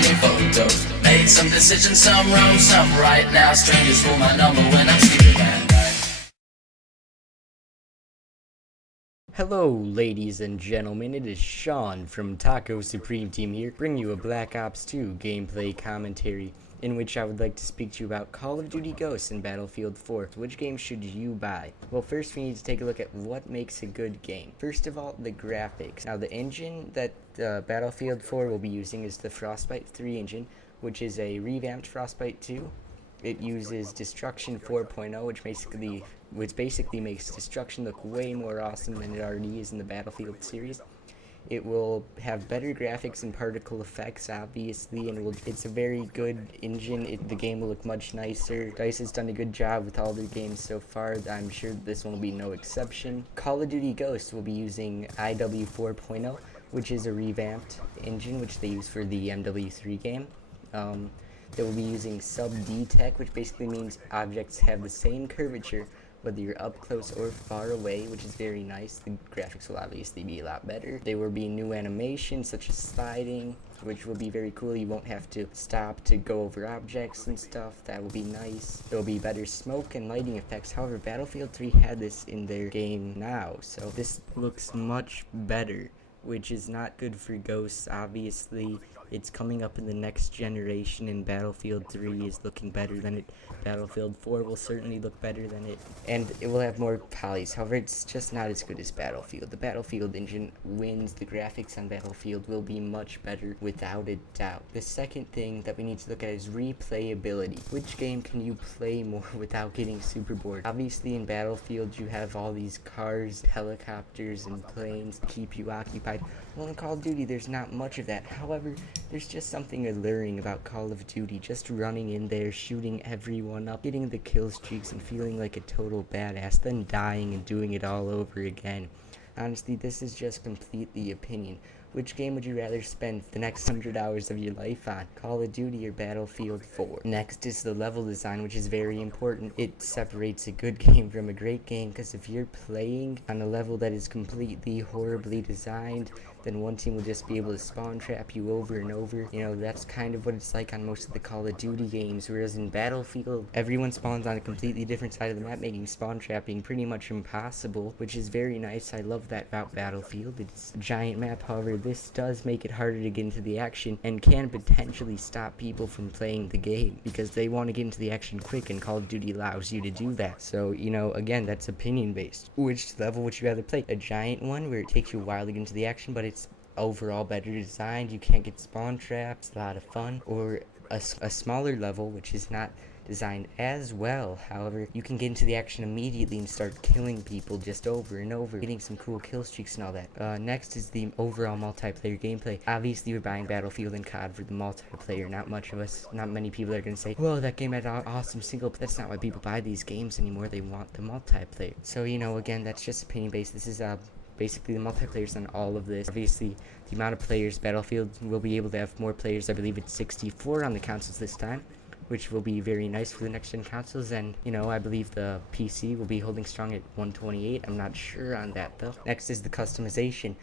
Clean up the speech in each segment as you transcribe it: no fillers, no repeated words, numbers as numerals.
taking photos. Made some decisions, some wrong, some right. Now strangers for my number when I'm sleeping at night. Hello ladies and gentlemen, it is Sean from Taco Supreme Team here, bringing you a Black Ops 2 gameplay commentary, in which I would like to speak to you about Call of Duty Ghosts and Battlefield 4. Which game should you buy? Well, first we need to take a look at what makes a good game. First of all, the graphics. Now the engine that Battlefield 4 will be using is the Frostbite 3 engine, which is a revamped Frostbite 2. It uses Destruction 4.0, which basically makes Destruction look way more awesome than it already is in the Battlefield series. It will have better graphics and particle effects, obviously, and it's a very good engine. The game will look much nicer. DICE has done a good job with all their games so far. I'm sure this one will be no exception. Call of Duty Ghosts will be using IW 4.0, which is a revamped engine, which they use for the MW3 game. They will be using sub-D tech, which basically means objects have the same curvature whether you're up close or far away, which is very nice. The graphics will obviously be a lot better. There will be new animations such as sliding, which will be very cool. You won't have to stop to go over objects and stuff. That will be nice. There will be better smoke and lighting effects. However, Battlefield 3 had this in their game now, so this looks much better, which is not good for Ghosts, obviously. It's coming up in the next generation, and Battlefield 3 is looking better than it. Battlefield 4 will certainly look better than it, and it will have more polys. However, it's just not as good as Battlefield. The Battlefield engine wins. The graphics on Battlefield will be much better, without a doubt. The second thing that we need to look at is replayability. Which game can you play more without getting super bored? Obviously, in Battlefield, you have all these cars, helicopters, and planes to keep you occupied. Well, in Call of Duty, there's not much of that. However, there's just something alluring about Call of Duty, just running in there, shooting everyone up, getting the kill streaks, and feeling like a total badass, then dying and doing it all over again. Honestly, this is just completely opinion. Which game would you rather spend the next 100 hours of your life on? Call of Duty or Battlefield 4? Next is the level design, which is very important. It separates a good game from a great game, because if you're playing on a level that is completely horribly designed, then one team will just be able to spawn trap you over and over. You know, that's kind of what it's like on most of the Call of Duty games, whereas in Battlefield, everyone spawns on a completely different side of the map, making spawn trapping pretty much impossible, which is very nice. I love that about Battlefield. It's a giant map. However, this does make it harder to get into the action, and can potentially stop people from playing the game, because they want to get into the action quick, and Call of Duty allows you to do that. So, you know, again, that's opinion based. Which level would you rather play? A giant one where it takes you a while to get into the action, but it's overall better designed, you can't get spawn traps, a lot of fun, or a smaller level which is not designed as well, however you can get into the action immediately and start killing people just over and over, getting some cool kill streaks and all that. Next is the overall multiplayer gameplay. Obviously we're buying Battlefield and COD for the multiplayer. Not many people are going to say, whoa, that game had awesome single. That's not why people buy these games anymore. They want the multiplayer. So, you know, again, that's just opinion based. This is basically the multiplayers on all of this. Obviously, the amount of players, Battlefield will be able to have more players. I believe it's 64 on the consoles this time, which will be very nice for the next gen consoles. And, you know, I believe the PC will be holding strong at 128. I'm not sure on that though. Next is the customization.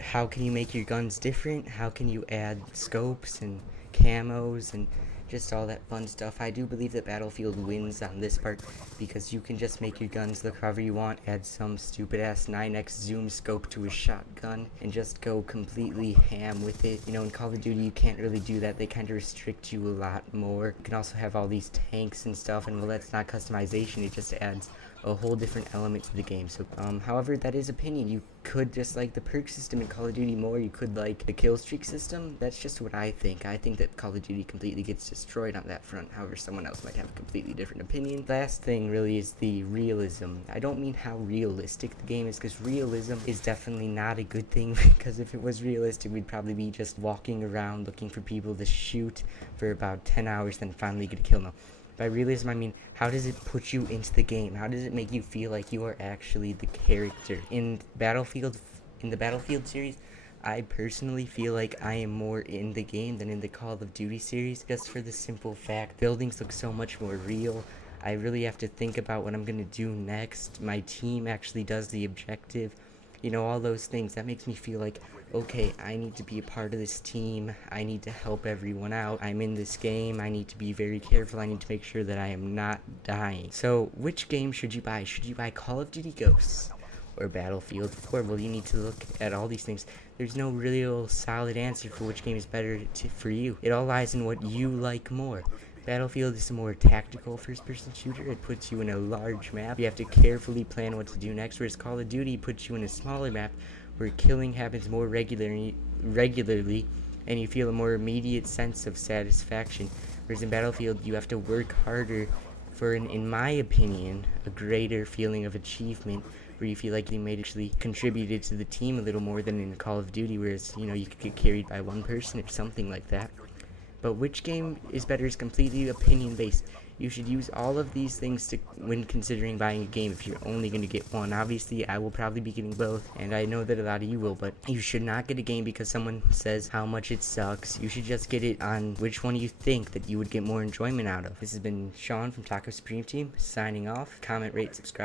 How can you make your guns different? How can you add scopes and camos and just all that fun stuff? I do believe that Battlefield wins on this part, because you can just make your guns look however you want, add some stupid ass 9x zoom scope to a shotgun, and just go completely ham with it. You know, in Call of Duty you can't really do that. They kind of restrict you a lot more. You can also have all these tanks and stuff, and well, that's not customization, it just adds a whole different element to the game. So, however, that is opinion. You could just like the perk system in Call of Duty more. You could like the kill streak system. That's just what I think. I think that Call of Duty completely gets destroyed on that front. However, someone else might have a completely different opinion. Last thing really is the realism. I don't mean how realistic the game is, because realism is definitely not a good thing, because if it was realistic, we'd probably be just walking around looking for people to shoot for about 10 hours, then finally get a kill. No. By realism, I mean, how does it put you into the game? How does it make you feel like you are actually the character? In the Battlefield series, I personally feel like I am more in the game than in the Call of Duty series, just for the simple fact buildings look so much more real. I really have to think about what I'm going to do next. My team actually does the objective. You know, all those things. That makes me feel like okay, I need to be a part of this team, I need to help everyone out, I'm in this game, I need to be very careful, I need to make sure that I am not dying. So which game should you buy? Should you buy Call of Duty Ghosts or Battlefield 4? Well, you need to look at all these things. There's no real solid answer for which game is better for you. It all lies in what you like more. Battlefield is a more tactical first-person shooter. It puts you in a large map. You have to carefully plan what to do next, whereas Call of Duty puts you in a smaller map where killing happens more regularly, and you feel a more immediate sense of satisfaction. Whereas in Battlefield, you have to work harder for, in my opinion, a greater feeling of achievement, where you feel like you may actually contributed to the team a little more than in Call of Duty, whereas, you know, you could get carried by one person or something like that. But which game is better is completely opinion-based. You should use all of these things when considering buying a game if you're only going to get one. Obviously, I will probably be getting both, and I know that a lot of you will, but you should not get a game because someone says how much it sucks. You should just get it on which one you think that you would get more enjoyment out of. This has been Sean from Taco Supreme Team, signing off. Comment, rate, subscribe.